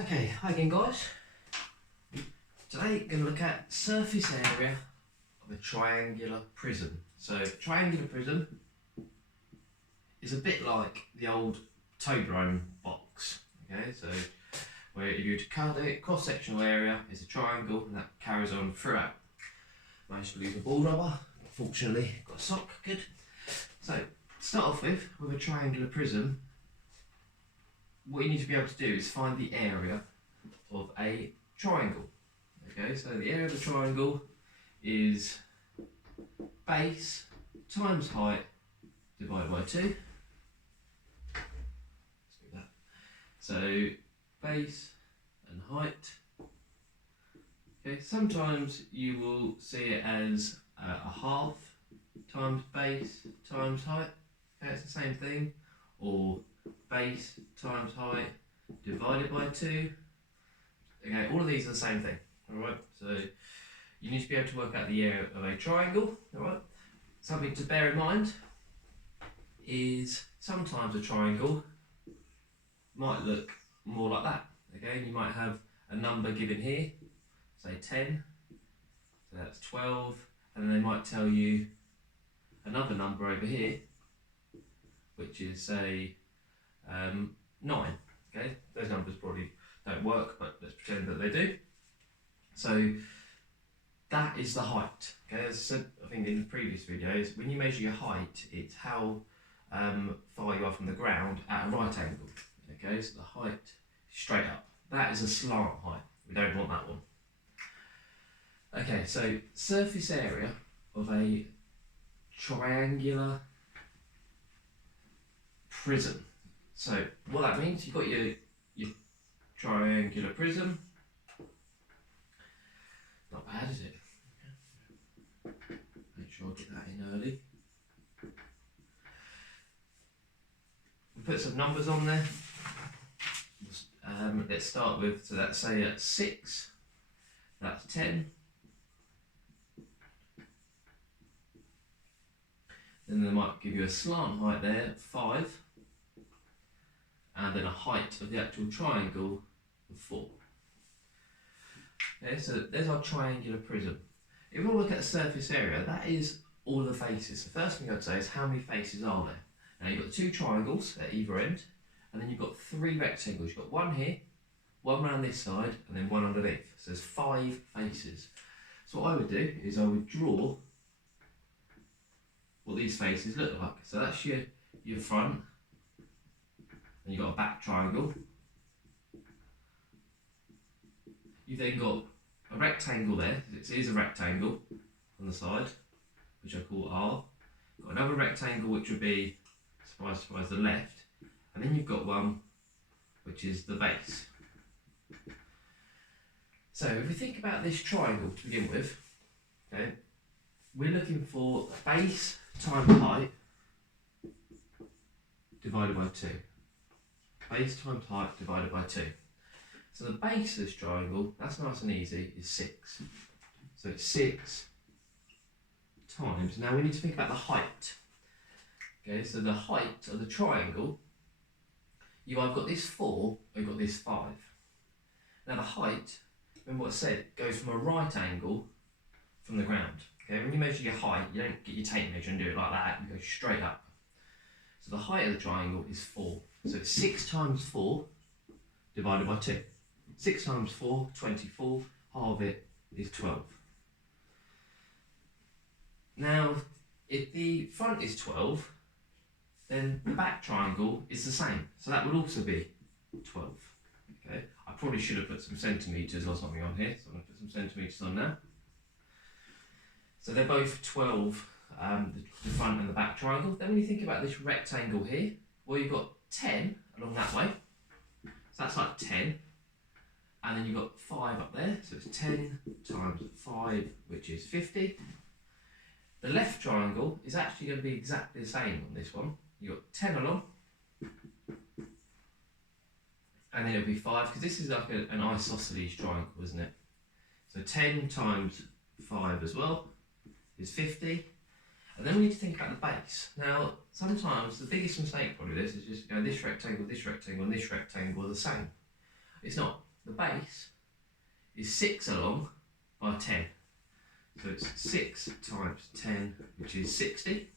Okay, hi again guys. Today we're going to look at surface area of a triangular prism. So triangular prism is a bit like the old Toblerone box. Okay, so where if you were to cut it, cross-sectional area is a triangle and that carries on throughout. Managed to lose a ball rubber, fortunately got a sock, good. So to start off with a triangular prism, what you need to be able to do is find the area of a triangle. Okay, so the area of the triangle is base times height divided by 2. Let's do that. So base and height. Okay, sometimes you will see it as a half times base times height. Okay, it's the same thing. Or base times height divided by 2. Okay, all of these are the same thing. Alright, so you need to be able to work out the area of a triangle. Alright, something to bear in mind is sometimes a triangle might look more like that. Okay, you might have a number given here, say 10, so that's 12, and then they might tell you another number over here, which is say 9. Okay, those numbers probably don't work, but let's pretend that they do. So that is the height. Okay, as I said, I think in the previous videos, when you measure your height, it's how far you are from the ground at a right angle. Okay, so the height straight up. That is a slant height. We don't want that one. Okay, so surface area of a triangular prism. So what that means, you've got your triangular prism. Not bad, is it? Make sure I get that in early. We put some numbers on there. Let's start with, so let's say at 6, that's 10. Then they might give you a slant height there, 5. And then a height of the actual triangle of 4. Okay, so there's our triangular prism. If we look at the surface area, that is all the faces. The first thing I'd say is how many faces are there? Now you've got 2 triangles at either end, and then you've got 3 rectangles. You've got one here, one around this side, and then one underneath. So there's 5 faces. So what I would do is I would draw what these faces look like. So that's your front, and you've got a back triangle. You've then got a rectangle there, it is a rectangle on the side, which I call R. Got another rectangle which would be, surprise, surprise, the left, and then you've got one which is the base. So if we think about this triangle to begin with, okay, we're looking for base times height divided by 2. Base times height divided by 2. So the base of this triangle, that's nice and easy, is 6. So it's 6 times, now we need to think about the height. Okay, so the height of the triangle, you've either got this 4 or you've got this 5. Now the height, remember what I said, goes from a right angle from the ground. Okay, when you measure your height, you don't get your tape measure and do it like that, you go straight up. So the height of the triangle is 4. So it's 6 times 4 divided by 2. 6 times 4, 24, half of it is 12. Now, if the front is 12, then the back triangle is the same. So that would also be 12. Okay, I probably should have put some centimetres or something on here, so I'm going to put some centimetres on now. So they're both 12, the front and the back triangle. Then when you think about this rectangle here, well, you've got 10 along that way, so that's like 10. And then you've got 5 up there, so it's 10 times 5, which is 50. The left triangle is actually going to be exactly the same on this one. You've got 10 along, and then it'll be 5, because this is like an isosceles triangle, isn't it? So 10 times 5 as well is 50. And then we need to think about the base. Now, sometimes the biggest mistake probably with this is just go this rectangle, and this rectangle are the same. It's not. the base is 6 along by 10. So it's 6 times 10, which is 60.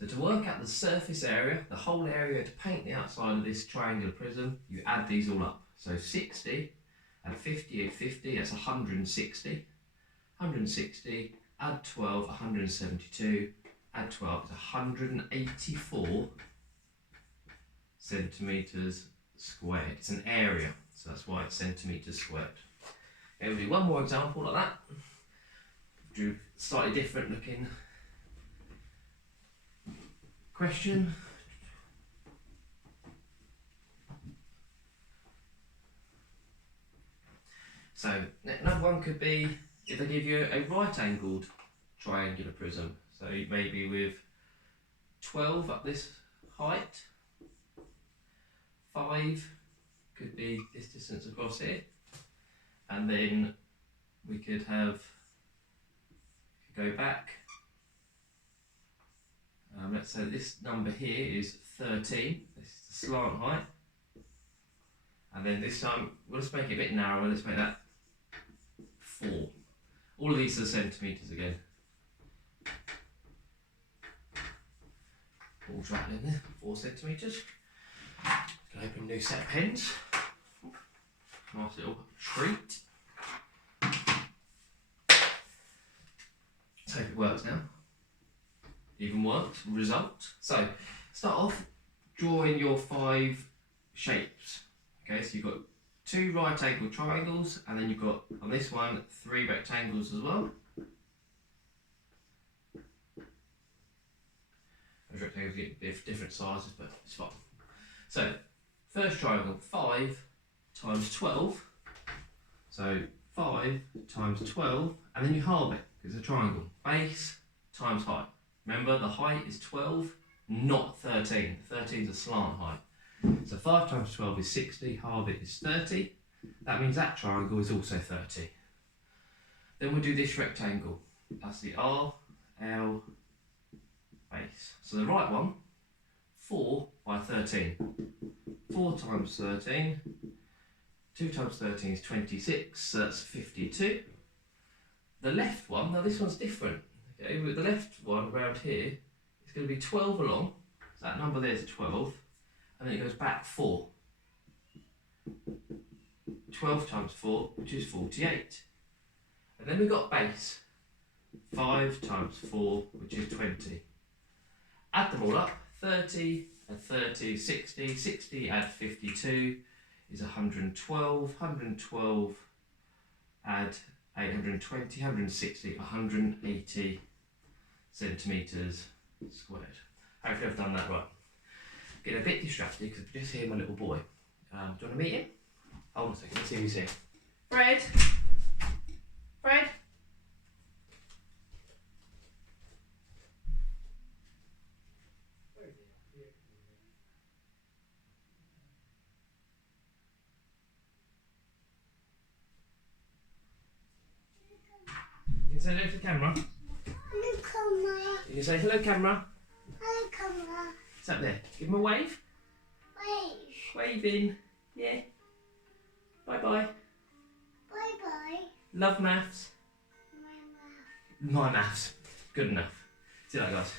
So to work out the surface area, the whole area to paint the outside of this triangular prism, you add these all up. So 60 add 50 add 50, that's 160. 160, add 12, 172, add 12 is 184 centimetres squared. It's an area, so that's why it's centimetres squared. Okay, we'll do one more example like that. Do slightly different looking question. So another one could be if they give you a right angled triangular prism. So maybe with 12 up this height, 5 could be this distance across here, and then we could have, go back, let's say this number here is 13, this is the slant height, and then this time, we'll just make it a bit narrower, let's make that 4. All of these are centimetres again. All's right in there, 4 centimetres. Gonna open a new set of pens. Nice little treat. Let's hope it works now. Even works, result. So, start off drawing your 5 shapes. Okay, so you've got 2 right angle triangles, and then you've got, on this one, 3 rectangles as well. Those rectangles get different sizes, but it's fine. So, first triangle, 5 times 12. So, 5 times 12, and then you halve it, because it's a triangle. Base times height. Remember, the height is 12, not 13. 13 is a slant height. So 5 times 12 is 60, halve it is 30. That means that triangle is also 30. Then we'll do this rectangle. That's the R, L, base. So the right one, 4 by 13. 4 times 13, 2 times 13 is 26, so that's 52. The left one, now this one's different. Okay, with the left one around here, it's going to be 12 along, so that number there is 12, and then it goes back 4. 12 times 4, which is 48. And then we've got base, 5 times 4, which is 20. Add them all up, 30 and 30, 60, 60 add 52 is 112, 112 add 820, 160, 180 centimetres squared. Hopefully I've done that right. Getting a bit distracted because I just hear my little boy. Do you want to meet him? Hold on a second, let's see if he's here. Fred! Fred! You can say hello to the camera. Hello, camera. You can say hello, camera. Hello, camera. It's up there. Give him a wave. Wave. Waving. Yeah. Bye bye. Bye bye. Love maths. My mouth. My maths. Good enough. See you later, guys.